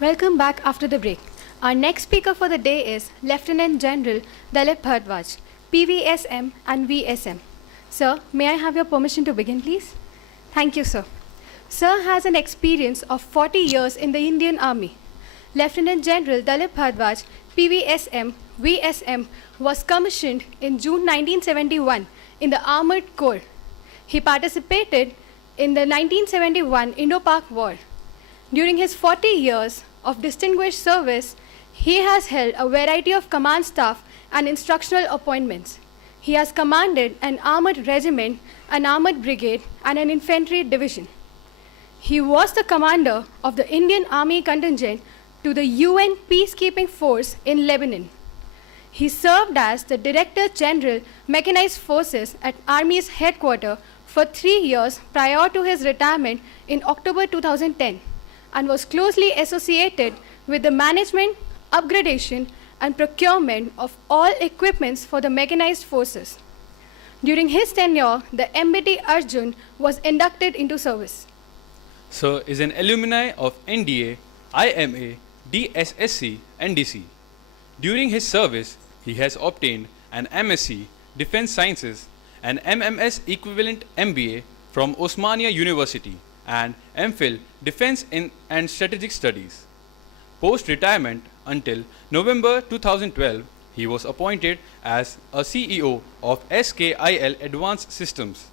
Welcome back after the break. Our next speaker for the day is Lieutenant General Dalip Bhardwaj, PVSM and VSM. Sir, may I have your permission to begin, please? Thank you, sir. Sir has an experience of 40 years in the Indian Army. Lieutenant General Dalip Bhardwaj, PVSM, VSM, was commissioned in June 1971 in the Armored Corps. He participated in the 1971 Indo-Pak War. During his 40 years of distinguished service, he has held a variety of command staff and instructional appointments. He has commanded an armored regiment, an armored brigade, and an infantry division. He was the commander of the Indian Army contingent to the UN peacekeeping force in Lebanon. He served as the Director General Mechanized Forces at Army's headquarters for 3 years prior to his retirement in October 2010 and was closely associated with the management, upgradation, and procurement of all equipments for the mechanized forces. During his tenure, the MBT Arjun was inducted into service. Sir is an alumni of NDA, IMA, DSSC, and DC. During his service, he has obtained an MSc Defense Sciences, an MMS equivalent MBA from Osmania University, and MPhil Defense and Strategic Studies. Post-retirement until November 2012, he was appointed as a CEO of SKIL Advanced Systems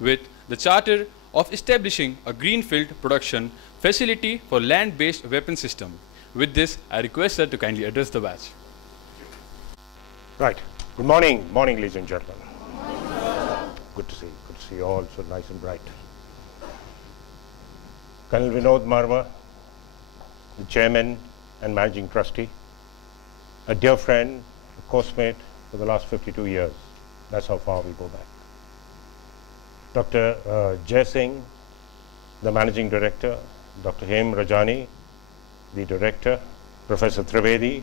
with the charter of establishing a greenfield production facility for land-based weapon system. With this, I request sir to kindly address the batch. Right. Good morning, ladies and gentlemen. Good to see you all so nice and bright. Colonel Vinod Marma, the Chairman and Managing Trustee, a dear friend, a coursemate for the last 52 years. That's how far we go back. Dr. Jai Singh, the Managing Director, Dr. Hem Rajani, the Director, Professor Trivedi,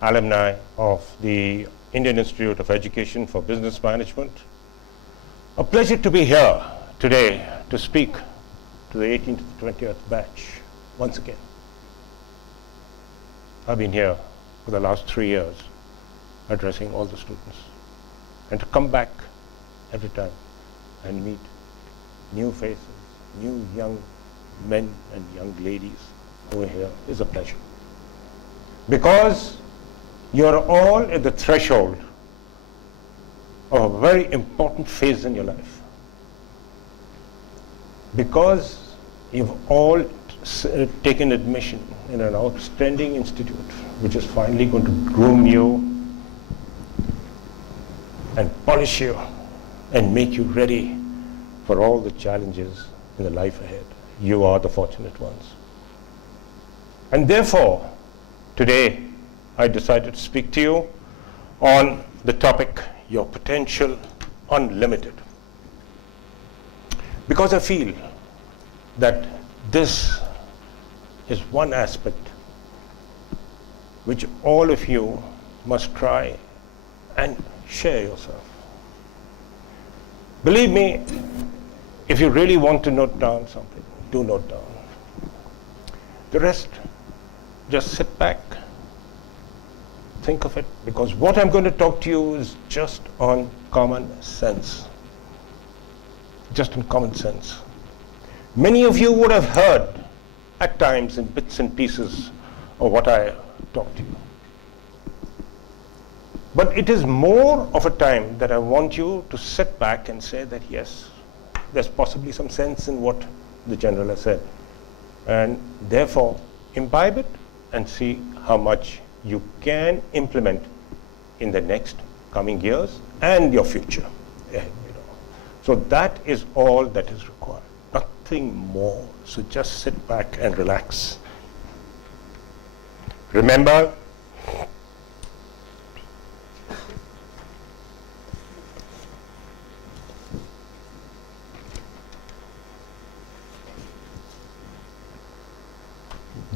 alumni of the Indian Institute of Education for Business Management. A pleasure to be here today to speak to the 18th to 20th batch once again. I've been here for the last 3 years addressing all the students, and to come back every time and meet new faces, new young men and young ladies over here is a pleasure, because you're all at the threshold of a very important phase in your life, because you've all taken admission in an outstanding institute which is finally going to groom you and polish you and make you ready for all the challenges in the life ahead. You are the fortunate ones. And therefore, today I decided to speak to you on the topic, your potential unlimited. Because I feel that this is one aspect which all of you must try and share yourself. Believe me, if you really want to note down something, do note down. The rest, just sit back, think of it, because what I'm going to talk to you is just on common sense. Just on common sense. Many of you would have heard at times in bits and pieces of what I talk to you. But it is more of a time that I want you to sit back and say that yes, there's possibly some sense in what the General has said. And therefore, imbibe it and see how much you can implement in the next coming years and your future. So that is all that is required, nothing more. So just sit back and relax. Remember,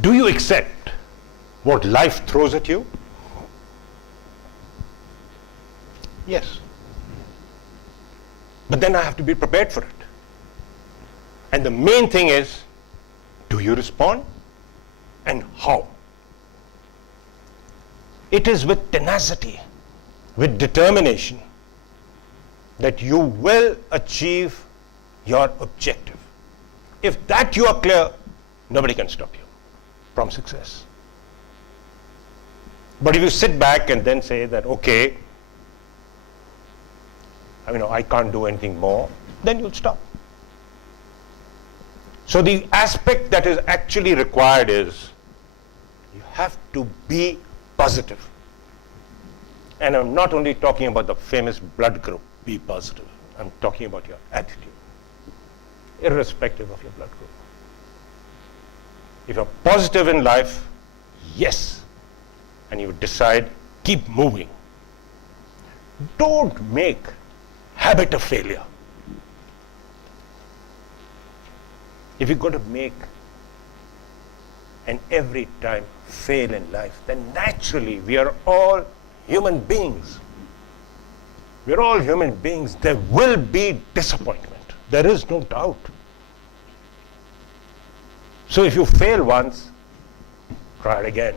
do you accept what life throws at you? Yes. But then I have to be prepared for it. And the main thing is, do you respond and how. It is with tenacity, with determination, that you will achieve your objective. If that you are clear, nobody can stop you from success. But if you sit back and then say that, okay, I can't do anything more, then you'll stop. So the aspect that is actually required is you have to be positive. And I'm not only talking about the famous blood group, be positive. I'm talking about your attitude, irrespective of your blood group. If you're positive in life, yes, and you decide, keep moving. Don't make habit of failure. If you're going to make and every time fail in life, then naturally we are all human beings. We're all human beings. There will be disappointment. There is no doubt. So if you fail once, try it again.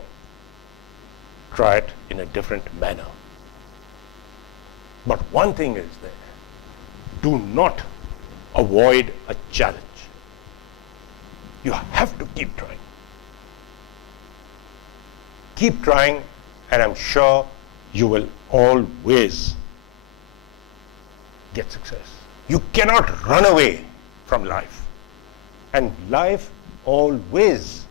Try it in a different manner. But one thing is that do not avoid a challenge. You have to keep trying. Keep trying, and I'm sure you will always get success. You cannot run away from life. And life always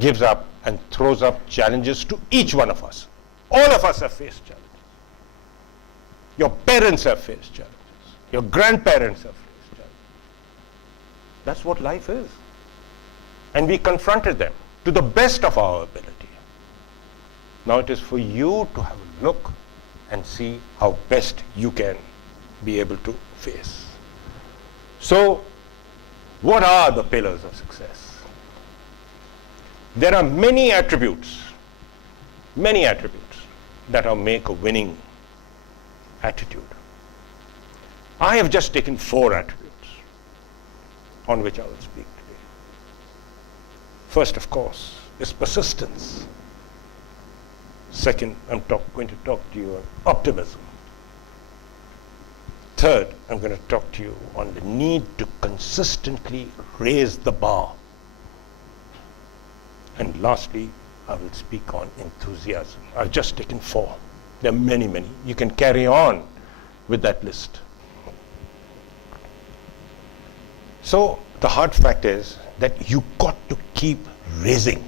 gives up and throws up challenges to each one of us. All of us have faced challenges. Your parents have faced challenges. Your grandparents have faced challenges. That's what life is. And we confronted them to the best of our ability. Now it is for you to have a look and see how best you can be able to face. So, what are the pillars of success? There are many attributes that make a winning attitude. I have just taken 4 attributes on which I will speak today. First, of course, is persistence. Second, I'm going to talk to you on optimism. Third, I'm going to talk to you on the need to consistently raise the bar. And lastly, I will speak on enthusiasm. I've just taken 4. There are many, many. You can carry on with that list. So the hard fact is that you got to keep raising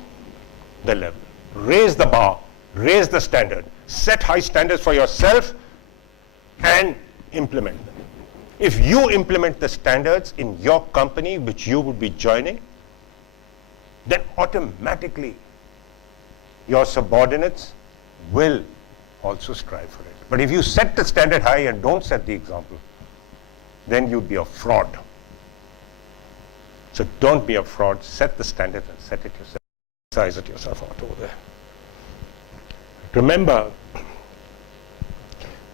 the level. Raise the bar, raise the standard, set high standards for yourself and implement them. If you implement the standards in your company which you would be joining, then automatically your subordinates will also strive for it. But if you set the standard high and don't set the example, then you'd be a fraud. So don't be a fraud, set the standard and set it yourself, size it yourself out over there. Remember,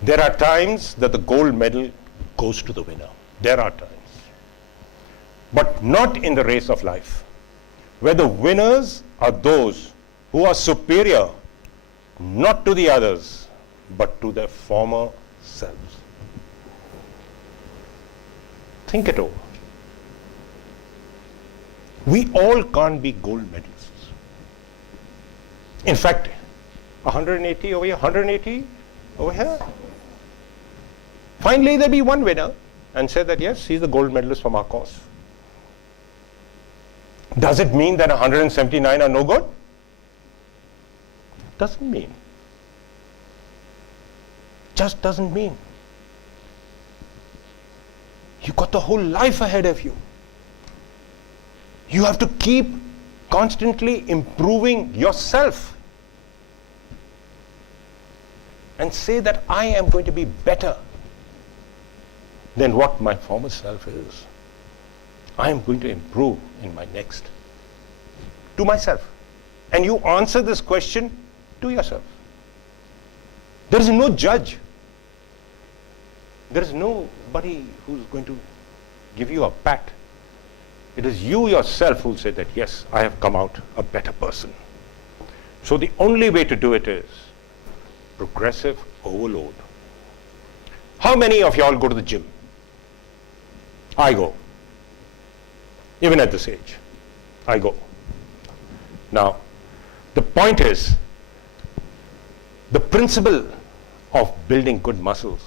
there are times that the gold medal goes to the winner. There are times. But not in the race of life, where the winners are those who are superior not to the others, but to their former selves. Think it over. We all can't be gold medalists. In fact, 180 over here, 180 over here. Finally, there'll be one winner and say that, yes, he's the gold medalist from our course. Does it mean that 179 are no good? Doesn't mean. Just doesn't mean. You got the whole life ahead of you. You have to keep constantly improving yourself and say that I am going to be better than what my former self is. I am going to improve in my next. To myself. And you answer this question to yourself. There is no judge. There is nobody who's going to give you a pat. It is you yourself who will say that, yes, I have come out a better person. So the only way to do it is progressive overload. How many of y'all go to the gym? I go. Even at this age, I go. Now, the point is, the principle of building good muscles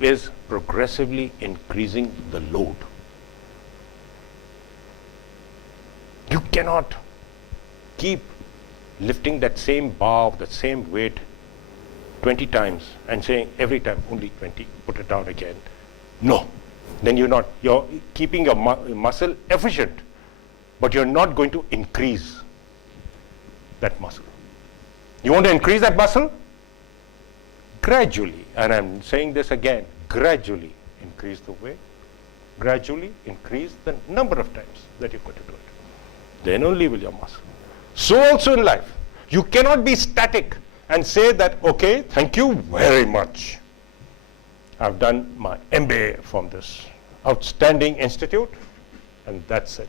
is progressively increasing the load. You cannot keep lifting that same bar, that same weight 20 times and saying every time only 20, put it down again. No. Then you're keeping your muscle efficient, but you're not going to increase that muscle. You want to increase that muscle? Gradually, and I'm saying this again, gradually increase the weight, gradually increase the number of times that you're going to do it. Then only will your muscle. So also in life, you cannot be static and say that, okay, thank you very much. I've done my MBA from this outstanding institute, and that's it.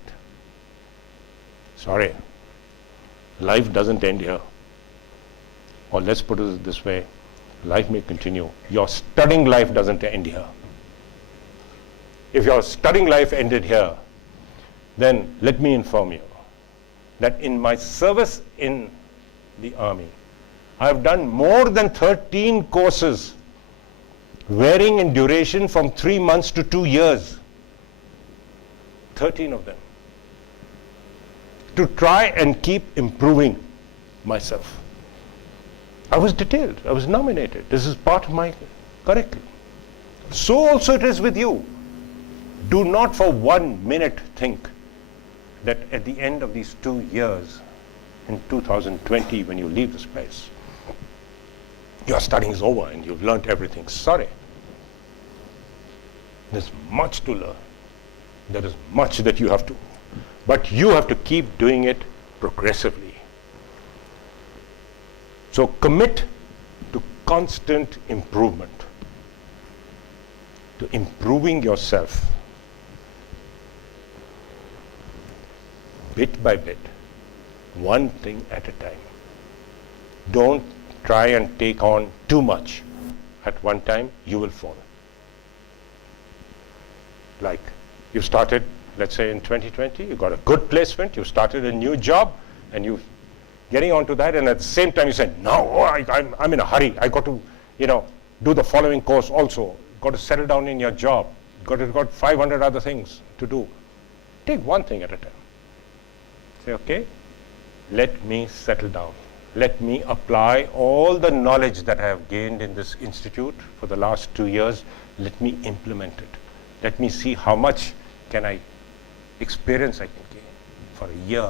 Sorry, life doesn't end here. Or let's put it this way, life may continue. Your studying life doesn't end here. If your studying life ended here, then let me inform you that in my service in the army, I have done more than 13 courses varying in duration from 3 months to 2 years. 13 of them. To try and keep improving myself. I was detailed, I was nominated. This is part of my curriculum. So also it is with you. Do not for 1 minute think that at the end of these 2 years, in 2020, when you leave this place, your studying is over and you've learnt everything. Sorry. There's much to learn. There is much that you have to. But you have to keep doing it progressively. So commit to constant improvement, to improving yourself bit by bit, one thing at a time. Don't try and take on too much at one time, you will fall. Like you started, let's say in 2020, you got a good placement, you started a new job, and you getting onto that, and at the same time you said, no, I'm in a hurry. I got to, do the following course also. Got to settle down in your job. Got 500 other things to do. Take one thing at a time. Say, okay, let me settle down. Let me apply all the knowledge that I have gained in this institute for the last 2 years. Let me implement it. Let me see how much can I experience I can gain for a year,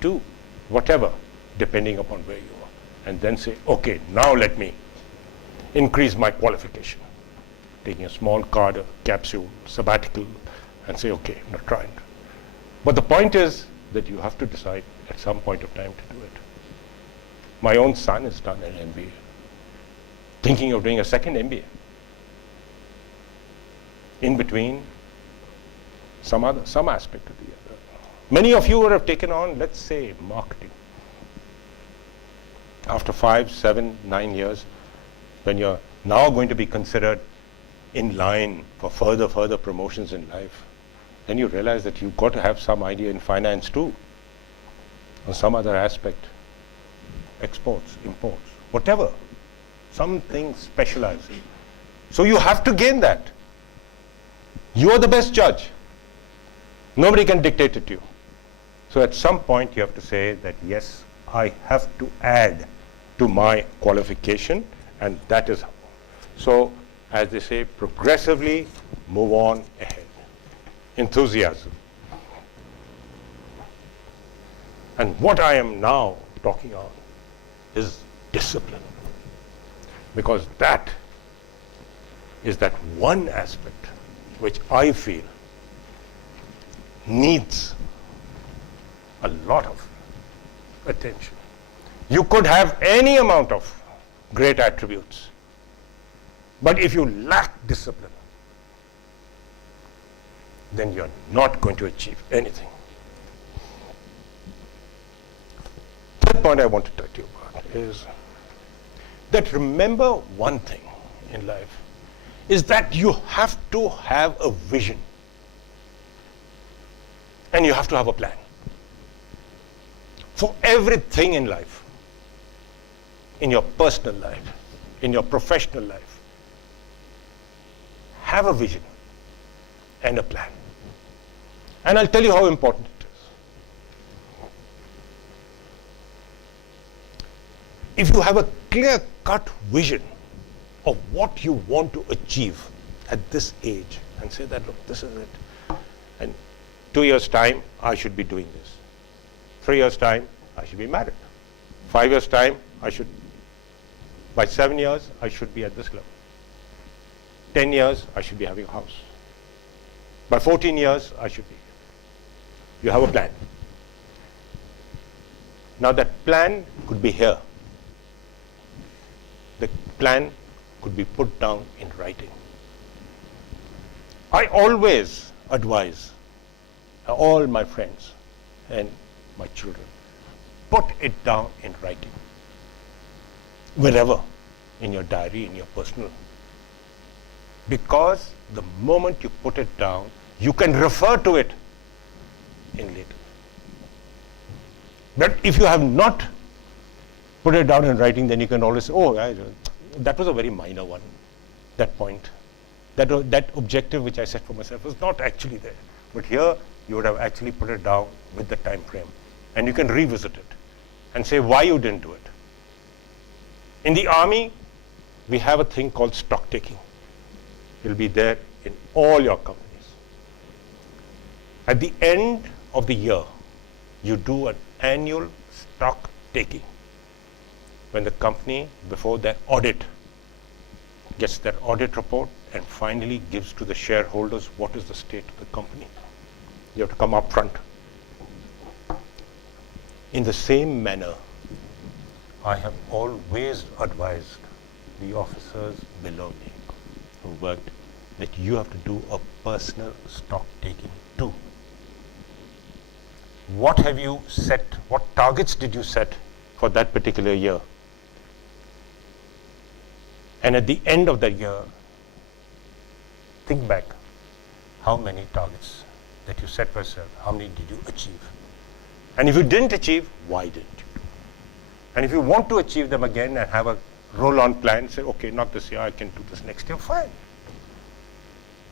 2, whatever, depending upon where you are. And then say, okay, now let me increase my qualification. Taking a small card, a capsule, sabbatical, and say, okay, I'm not trying. But the point is that you have to decide at some point of time to do it. My own son has done an MBA, thinking of doing a second MBA. In between, some aspect of the other. Many of you would have taken on, let's say, marketing. After 5, 7, 9 years, when you're now going to be considered in line for further promotions in life, then you realize that you've got to have some idea in finance too, or some other aspect, exports, imports, whatever, something specialized. So you have to gain that. You are the best judge. Nobody can dictate it to you. So at some point you have to say that, yes, I have to add to my qualification, and that is how. So, as they say, progressively move on ahead. Enthusiasm. And what I am now talking on is discipline. Because that is that one aspect which I feel needs a lot of attention. You could have any amount of great attributes, but if you lack discipline, then you're not going to achieve anything. third point I want to talk to you about is that remember one thing in life is that you have to have a vision and you have to have a plan for everything in life, in your personal life, in your professional life. Have a vision and a plan. And I'll tell you how important it is. If you have a clear-cut vision of what you want to achieve at this age and say that, look, this is it. And 2 years' time, I should be doing this. 3 years' time, I should be married. 5 years' time, by 7 years, I should be at this level. 10 years, I should be having a house. By 14 years, I should be. You have a plan. Now that plan could be here. The plan could be put down in writing. I always advise all my friends and my children, put it down in writing. Wherever, in your diary, in your personal. Because the moment you put it down, you can refer to it in later. But if you have not put it down in writing, then you can always say, oh, that was a very minor one, that point. That objective which I set for myself was not actually there. But here, you would have actually put it down with the time frame. And you can revisit it and say why you didn't do it. In the army, we have a thing called stock taking. It will be there in all your companies. At the end of the year, you do an annual stock taking. When the company, before their audit, gets their audit report and finally gives to the shareholders what is the state of the company. You have to come up front. In the same manner, I have always advised the officers below me who worked that you have to do a personal stock taking too. What have you set? What targets did you set for that particular year? And at the end of the year, think back how many targets that you set for yourself, how many did you achieve? And if you didn't achieve, why didn't you do? And if you want to achieve them again and have a roll-on plan, say, okay, not this year, I can do this next year, fine.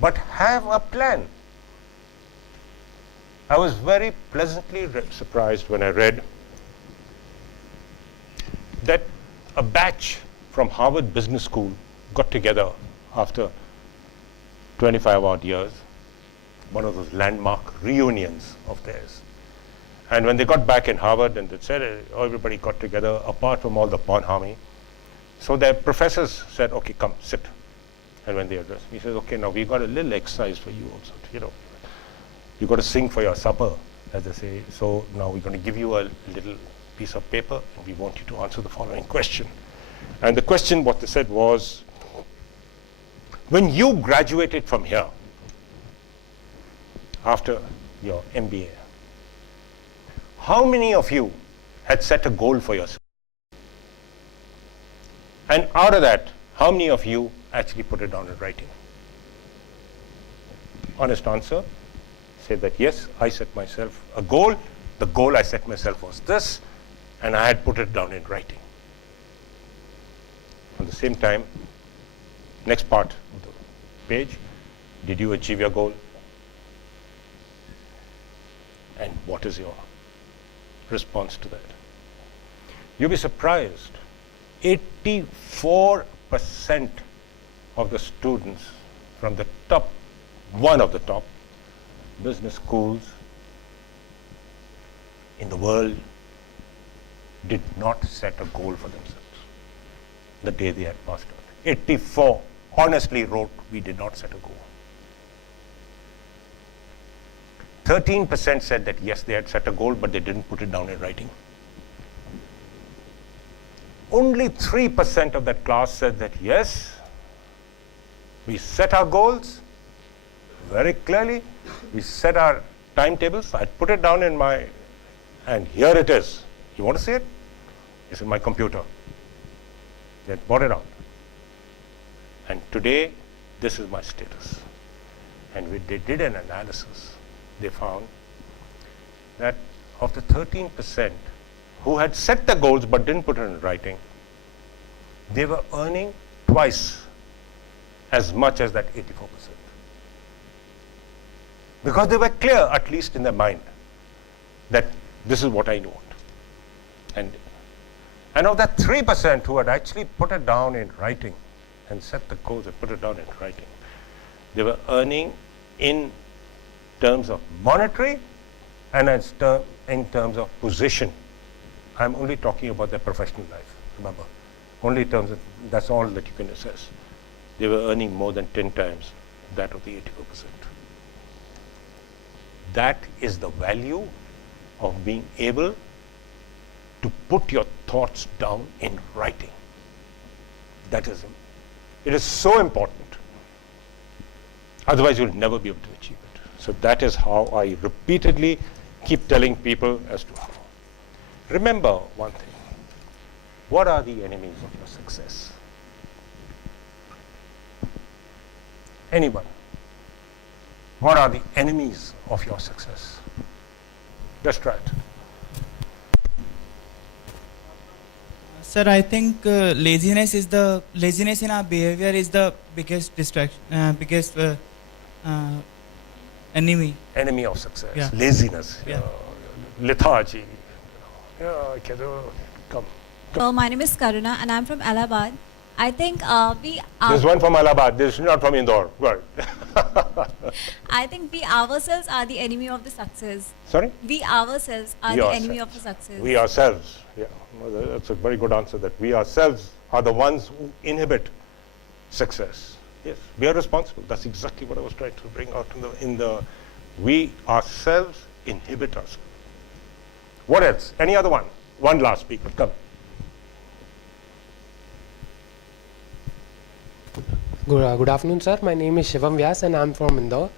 But have a plan. I was very pleasantly surprised when I read that a batch from Harvard Business School got together after 25 odd years, one of those landmark reunions of theirs. And when they got back in Harvard and they said everybody got together apart from all the bonhomie, so their professors said, okay, come, sit. And when they addressed me, he says, okay, now we got a little exercise for you also. You got to sing for your supper, as they say. So now we're going to give you a little piece of paper and we want you to answer the following question. And the question, what they said was, when you graduated from here, after your MBA, how many of you had set a goal for yourself? And out of that, how many of you actually put it down in writing? Honest answer, say that yes, I set myself a goal. The goal I set myself was this, and I had put it down in writing. At the same time, next part of the page, did you achieve your goal? And what is your response to that? You'll be surprised. 84% of the students from the top, one of the top business schools in the world did not set a goal for themselves the day they had passed out. 84 honestly wrote, we did not set a goal. 13% said that yes, they had set a goal, but they didn't put it down in writing. Only 3% of that class said that yes, we set our goals very clearly. We set our timetables. I put it down in my, and here it is. You want to see it? It's in my computer. They had bought it out. And today, this is my status. And when they did an analysis, they found that of the 13% who had set the goals but didn't put it in writing, they were earning twice as much as that 84%. Because they were clear, at least in their mind, that this is what I want. And of that 3% who had actually put it down in writing and set the goals and put it down in writing, they were earning in terms of monetary and in terms of position. I'm only talking about their professional life, remember. Only terms of, that's all that you can assess. They were earning more than 10 times that of the 84%. That is the value of being able to put your thoughts down in writing. That is, it is so important. Otherwise, you'll never be able to achieve it. So that is how I repeatedly keep telling people as to how. Remember one thing. What are the enemies of your success? Anyone? What are the enemies of your success? Just try it. Sir, I think laziness in our behavior is the biggest distraction, biggest enemy. Enemy of success. Yeah. Laziness. Yeah. Lethargy. Come. My name is Karuna and I'm from Allahabad. I think There's one from Allahabad. This is not from Indore. Right. I think we ourselves are the enemy of the success. Sorry? We ourselves are the enemy of the success. We ourselves. Yeah. Well, that's a very good answer, that we ourselves are the ones who inhibit success. Yes, we are responsible. That's exactly what I was trying to bring out in the we ourselves inhibit us. What else? Any other one? One last speaker. Come. Good afternoon, sir. My name is Shivam Vyas and I'm from Indore.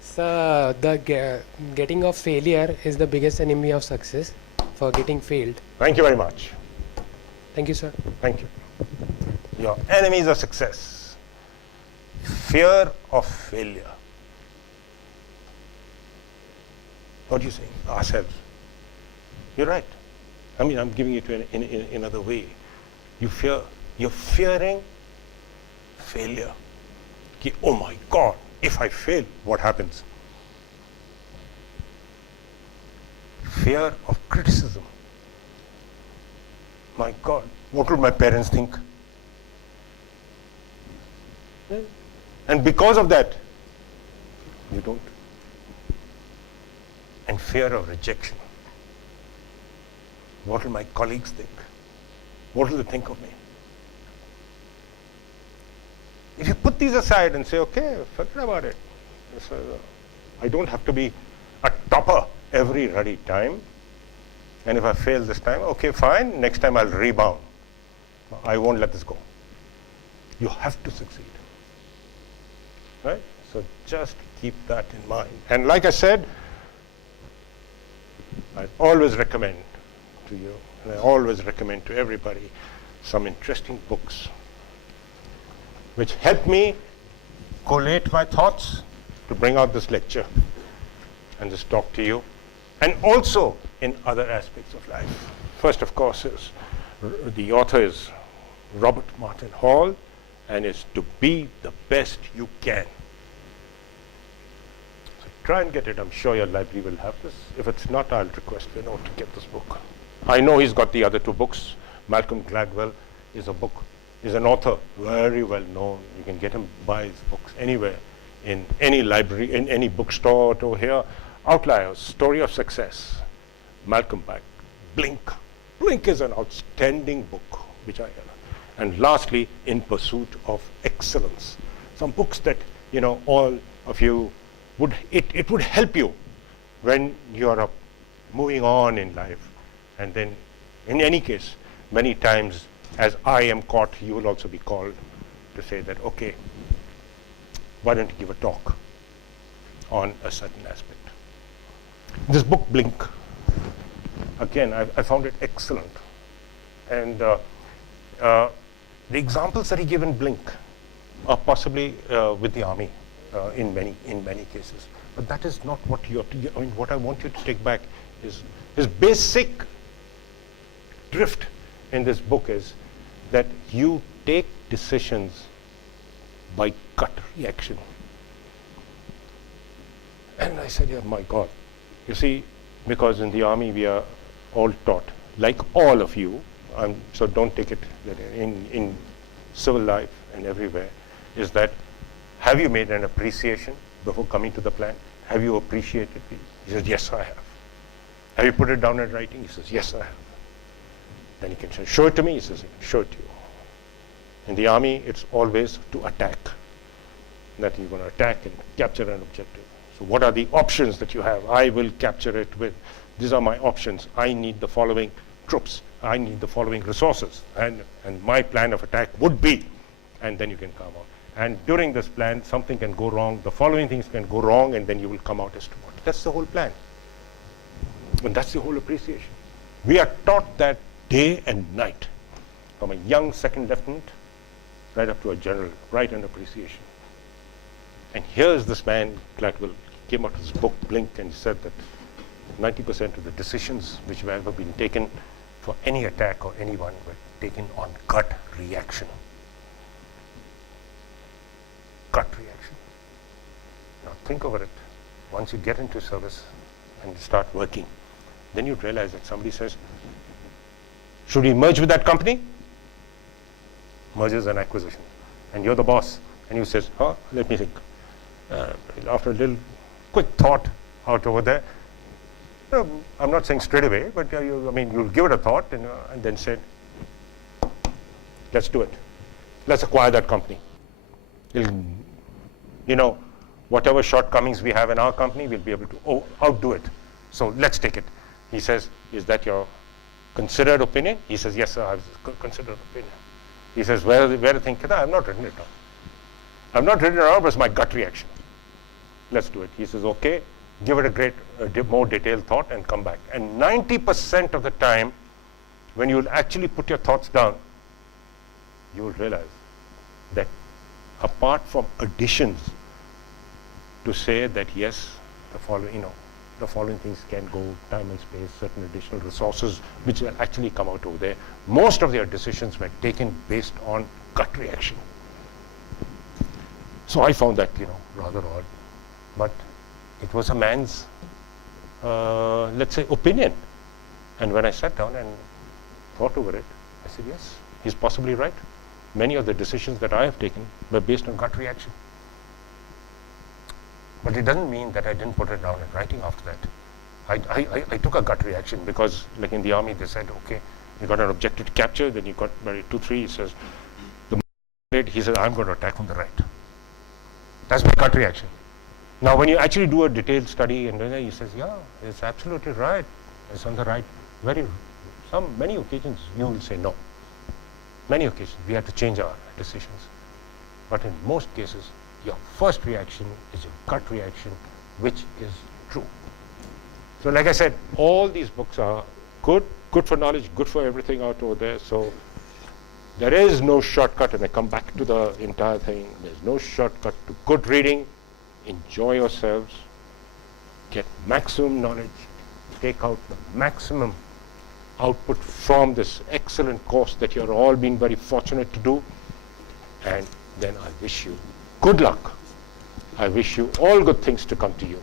Sir, the getting of failure is the biggest enemy of success, for getting failed. Thank you very much. Thank you, sir. Thank you. Your enemies of success. Fear of failure. What do you say? Ourselves. You're right. I mean, I'm giving it to you in another way. You're fearing failure. Oh my God, if I fail, what happens? Fear of criticism. My God, what would my parents think? And because of that, you don't. And fear of rejection. What will my colleagues think? What will they think of me? If you put these aside and say, okay, forget about it. I don't have to be a topper every ruddy time. And if I fail this time, okay, fine, next time I'll rebound. I won't let this go. You have to succeed. Right? So just keep that in mind. And like I said, I always recommend to you, and I always recommend to everybody, some interesting books which help me collate my thoughts to bring out this lecture and this talk to you, and also in other aspects of life. First, of course, is the author is Robert Martin Hall, and it's To Be the Best You Can. So try and get it. I'm sure your library will have this. If it's not, I'll request to get this book. I know he's got the other two books. Malcolm Gladwell is an author, very well known. You can get him, buy his books anywhere, in any library, in any bookstore over here. Outliers, Story of Success, Malcolm Back, Blink. Blink is an outstanding book, and lastly, In Pursuit of Excellence. Some books that, all of you it would help you when you're moving on in life. And then, in any case, many times, as I am caught, you will also be called to say that, okay, why don't you give a talk on a certain aspect? This book, Blink, again, I found it excellent. And the examples that he gave in Blink are possibly with the army in many cases. But that is not what you have to, I mean, what I want you to take back is his basic drift in this book is that you take decisions by gut reaction. And I said, yeah, my God. You see, because in the army we are all taught, like all of you, so don't take it that in civil life and everywhere, is that have you made an appreciation before coming to the plant? Have you appreciated it? He says, yes, I have. Have you put it down in writing? He says, yes, I have. Then he can say, show it to me. He says, show it to you. In the army, it's always to attack. That you're going to attack and capture an objective. So what are the options that you have? I will capture it with, these are my options. I need the following troops. I need the following resources. And my plan of attack would be, and then you can come out. And during this plan, something can go wrong. The following things can go wrong, and then you will come out as to what. That's the whole plan. And that's the whole appreciation. We are taught that day and night, from a young second lieutenant right up to a general, right in appreciation. And here's this man, Gladwell, came out with his book, Blink, and said that 90% of the decisions which have ever been taken for any attack or anyone were taken on gut reaction. Gut reaction. Now think over it. Once you get into service and you start working, then you realize that somebody says, should we merge with that company? Mergers and acquisition. And you're the boss. And you says, let me think. After a little quick thought out over there, I'm not saying straight away, but you'll give it a thought and then say, let's do it. Let's acquire that company. Whatever shortcomings we have in our company, we'll be able to outdo it. So let's take it. He says, is that your considered opinion? He says, yes, sir, I've considered opinion. He says, where to think? I've not written it down. I've not written it down, but it's my gut reaction. Let's do it. He says, okay, give it a more detailed thought and come back. And 90% of the time, when you'll actually put your thoughts down, you will realize that apart from additions to say that yes, the following things can go, time and space, certain additional resources which will actually come out over there. Most of their decisions were taken based on gut reaction. So I found that, rather odd. But it was a man's, let's say, opinion. And when I sat down and thought over it, I said, yes, he's possibly right. Many of the decisions that I have taken were based on gut reaction. But it doesn't mean that I didn't put it down in writing after that. I took a gut reaction because, like in the army, they said, okay, you got an objective to capture, then you got maybe 2-3, he says, he says, I'm going to attack from the right. That's my gut reaction. Now, when you actually do a detailed study, and then he says, yeah, it's absolutely right. It's on the right. Many occasions, you will say no. Many occasions, we have to change our decisions. But in most cases, your first reaction is your gut reaction, which is true. So like I said, all these books are good for knowledge, good for everything out over there. So there is no shortcut, and I come back to the entire thing. There's no shortcut to good reading. Enjoy yourselves, get maximum knowledge, take out the maximum output from this excellent course that you're all being very fortunate to do. And then I wish you good luck. I wish you all good things to come to you.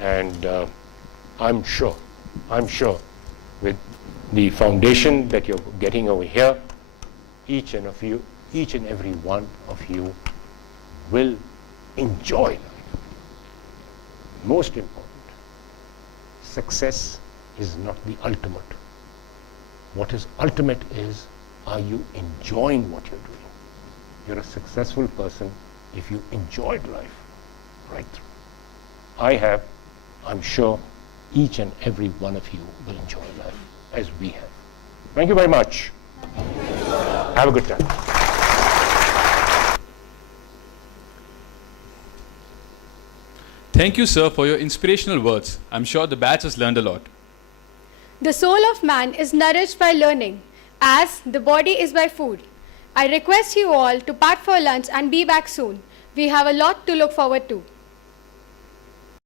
And I'm sure with the foundation that you're getting over here, each and every one of you will enjoy life. Most important, success is not the ultimate. What is ultimate is, are you enjoying what you're doing? You're a successful person if you enjoyed life right through. I'm sure each and every one of you will enjoy life as we have. Thank you very much. Have a good time. Thank you, sir, for your inspirational words. I'm sure the batch has learned a lot. The soul of man is nourished by learning, as the body is by food. I request you all to part for lunch and be back soon. We have a lot to look forward to.